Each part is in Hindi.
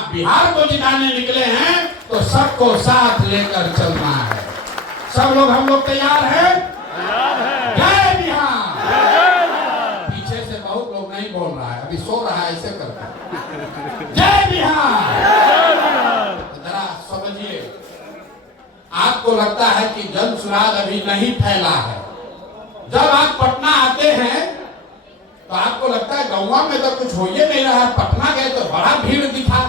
आप बिहार को जिताने निकले हैं तो सबको साथ लेकर चलना है। सब लोग, हम लोग तैयार हैं? जय बिहार। पीछे से बहुत लोग नहीं बोल रहा है, अभी सो रहा है, ऐसे करके जय बिहार। जरा समझिए, आपको लगता है कि जन सुराज अभी नहीं फैला है। जब आप पटना आते हैं तो आपको लगता है गाँव में तो कुछ हो ही नहीं रहा है, पटना गए तो बड़ा भीड़ दिखा,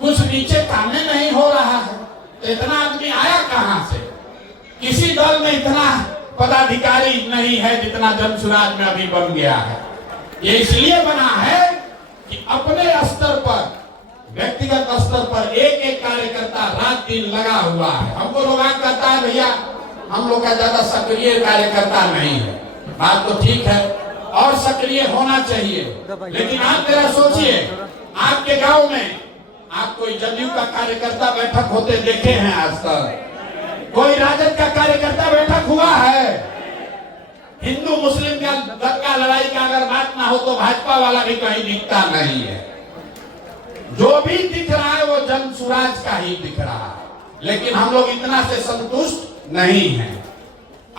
कुछ नीचे कामे नहीं हो रहा है। तो इतना आदमी आया कहां से? किसी दल में इतना पदाधिकारी नहीं है जितना जन सुराज में अभी बन गया है। ये इसलिए बना है कि अपने स्तर पर, व्यक्तिगत स्तर पर एक एक कार्यकर्ता रात दिन लगा हुआ है। हमको लोग कहता है भैया हम लोग का ज्यादा सक्रिय कार्यकर्ता नहीं है। बात तो ठीक है और सक्रिय होना चाहिए, लेकिन आप जरा सोचिए, आपके गांव में आप कोई जदयू का कार्यकर्ता बैठक होते देखे हैं आज तक? कोई राजद का कार्यकर्ता बैठक हुआ है? हिंदू मुस्लिम का लड़ाई का अगर बात ना हो तो भाजपा वाला भी कहीं दिखता नहीं है। जो भी दिख रहा है वो जन सुराज का ही दिख रहा है, लेकिन हम लोग इतना से संतुष्ट नहीं हैं।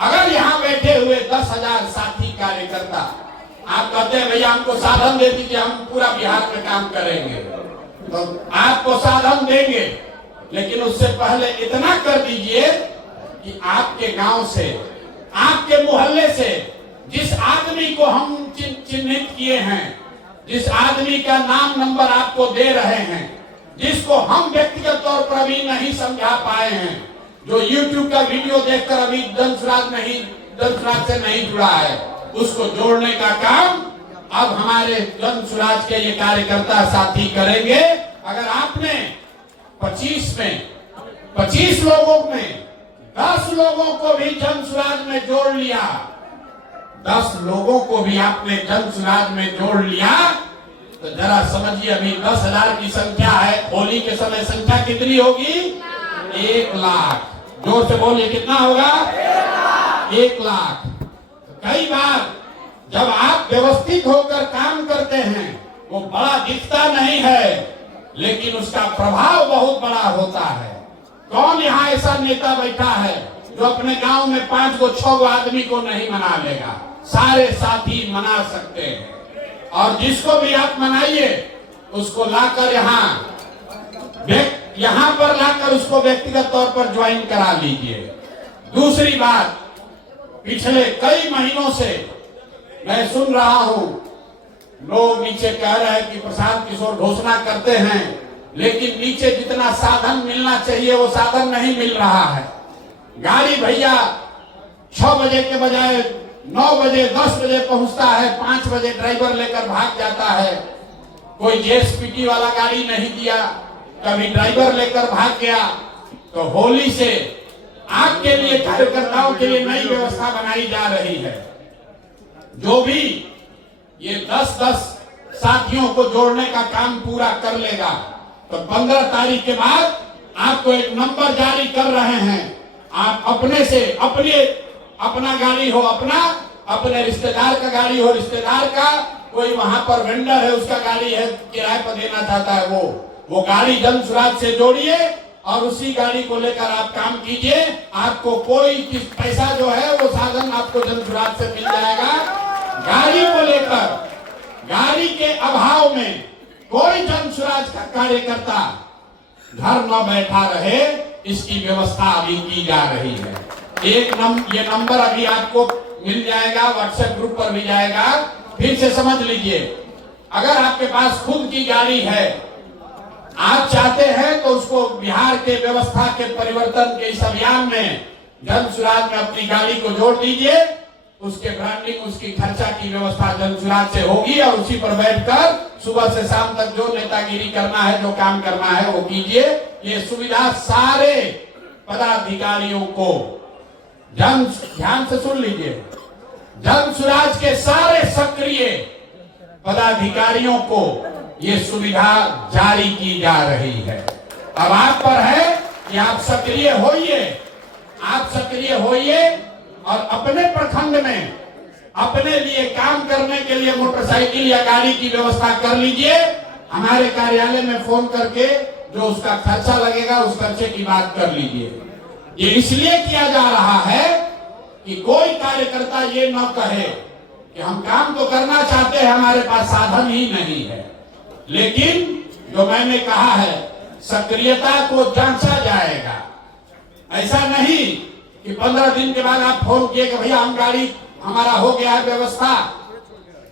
अगर यहाँ बैठे हुए 10,000 साथी कार्यकर्ता आप कहते हैं भैया हमको साधन दे दीजिए, हम पूरा बिहार में काम करेंगे, तो आपको साधन देंगे, लेकिन उससे पहले इतना कर दीजिए कि आपके गांव से, आपके मोहल्ले से जिस आदमी को हम चिन्हित किए हैं, जिस आदमी का नाम नंबर आपको दे रहे हैं, जिसको हम व्यक्तिगत तौर पर अभी नहीं समझा पाए हैं, जो YouTube का वीडियो देखकर अभी जन सुराज से नहीं जुड़ा है, उसको जोड़ने का काम अब हमारे जन सुराज के ये कार्यकर्ता साथी करेंगे। अगर आपने 25 लोगों में 10 लोगों को भी जन सुराज में जोड़ लिया, 10 लोगों को भी आपने जन सुराज में जोड़ लिया, तो जरा समझिए अभी 10,000 की संख्या है, होली के समय संख्या कितनी होगी? 1 लाख। जोर से बोलिए, कितना होगा? 1 लाख। कई बार जब आप व्यवस्थित होकर काम करते हैं वो बड़ा दिखता नहीं है, लेकिन उसका प्रभाव बहुत बड़ा होता है। कौन यहाँ ऐसा नेता बैठा है जो अपने गांव में 5 को 6 को आदमी को नहीं मना लेगा? सारे साथी मना सकते हैं, और जिसको भी आप मनाइए उसको लाकर यहाँ पर लाकर उसको व्यक्तिगत तौर पर ज्वाइन करा लीजिए। दूसरी बात, पिछले कई महीनों से मैं सुन रहा हूं, लोग नीचे कह रहे हैं कि प्रशांत किशोर घोषणा करते हैं, लेकिन नीचे जितना साधन मिलना चाहिए वो साधन नहीं मिल रहा है। गाड़ी भैया 6 बजे के बजाय 9 बजे 10 बजे पहुंचता है, 5 बजे ड्राइवर लेकर भाग जाता है। कोई जेएसपीटी वाला गाड़ी नहीं दिया, कभी ड्राइवर लेकर भाग गया। तो होली से आपके लिए, कार्यकर्ताओं के लिए नई व्यवस्था बनाई जा रही है। जो भी ये 10-10 साथियों को जोड़ने का काम पूरा कर लेगा तो 15 तारीख के बाद आपको एक नंबर जारी कर रहे हैं। आप अपने से अपना गाड़ी हो अपने रिश्तेदार का गाड़ी हो रिश्तेदार का, कोई वहां पर वेंडर है उसका गाड़ी है किराए पर देना चाहता है, वो गाड़ी जन सुराज से जोड़िए और उसी गाड़ी को लेकर आप काम कीजिए। आपको कोई पैसा जो है वो साधन आपको जन सुराज से मिल जाएगा। गाड़ी को लेकर, गाड़ी के अभाव में कोई जन सुराज का कार्यकर्ता घर न बैठा रहे, इसकी व्यवस्था अभी की जा रही है। ये नंबर अभी आपको मिल जाएगा, व्हाट्सएप ग्रुप पर भी जाएगा। फिर से समझ लीजिए, अगर आपके पास खुद की गाड़ी है, आप चाहते हैं तो उसको बिहार के व्यवस्था के परिवर्तन के इस अभियान में जन सुराज में अपनी गाड़ी को जोड़ दीजिए। उसके ब्रांडिंग, उसकी खर्चा की व्यवस्था जन सुराज से होगी और उसी पर बैठकर सुबह से शाम तक जो नेतागिरी करना है, जो काम करना है वो कीजिए। ये सुविधा सारे पदाधिकारियों को, ध्यान से सुन लीजिए, जन सुराज के सारे सक्रिय पदाधिकारियों को ये सुविधा जारी की जा रही है। अब आप पर है कि आप सक्रिय होइए और अपने प्रखंड में अपने लिए काम करने के लिए मोटरसाइकिल या गाड़ी की व्यवस्था कर लीजिए। हमारे कार्यालय में फोन करके जो उसका खर्चा लगेगा उस खर्चे की बात कर लीजिए। ये इसलिए किया जा रहा है कि कोई कार्यकर्ता ये न कहे कि हम काम तो करना चाहते हैं, हमारे पास साधन ही नहीं है। लेकिन जो मैंने कहा है, सक्रियता को जांचा जाएगा। ऐसा नहीं कि 15 दिन के बाद आप फोन किए कि भैया हम गाड़ी हमारा हो गया है व्यवस्था,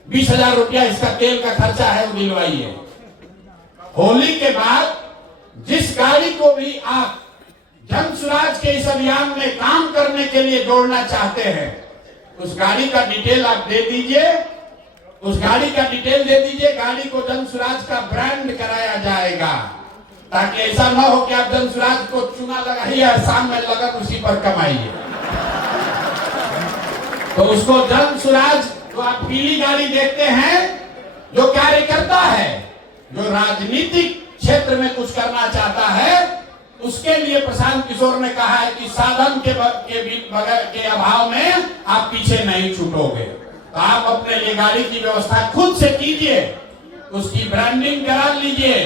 20,000 रुपया इसका तेल का खर्चा है वो दिलवाइए। होली के बाद जिस गाड़ी को भी आप जन सुराज के इस अभियान में काम करने के लिए जोड़ना चाहते हैं, उस गाड़ी का डिटेल आप दे दीजिए, उस गाड़ी का डिटेल दे दीजिए। गाड़ी को जन सुराज का ब्रांड कराया जाएगा, ताकि ऐसा ना हो कि आप जन सुराज को चुना लगाइए और शाम में लगन उसी पर कमाइए। तो उसको जन सुराज, जो आप पीली गाड़ी देखते हैं, जो कार्यकर्ता है, जो राजनीतिक क्षेत्र में कुछ करना चाहता है, उसके लिए प्रशांत किशोर ने कहा है कि साधन के अभाव में आप पीछे नहीं छूटोगे। तो आप अपने लिए गाड़ी की व्यवस्था खुद से कीजिए, उसकी ब्रांडिंग करा लीजिए,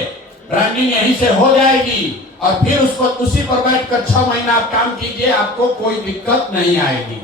ब्रांडिंग यहीं से हो जाएगी और फिर उसको उसी पर बैठकर 6 महीना आप काम कीजिए, आपको कोई दिक्कत नहीं आएगी।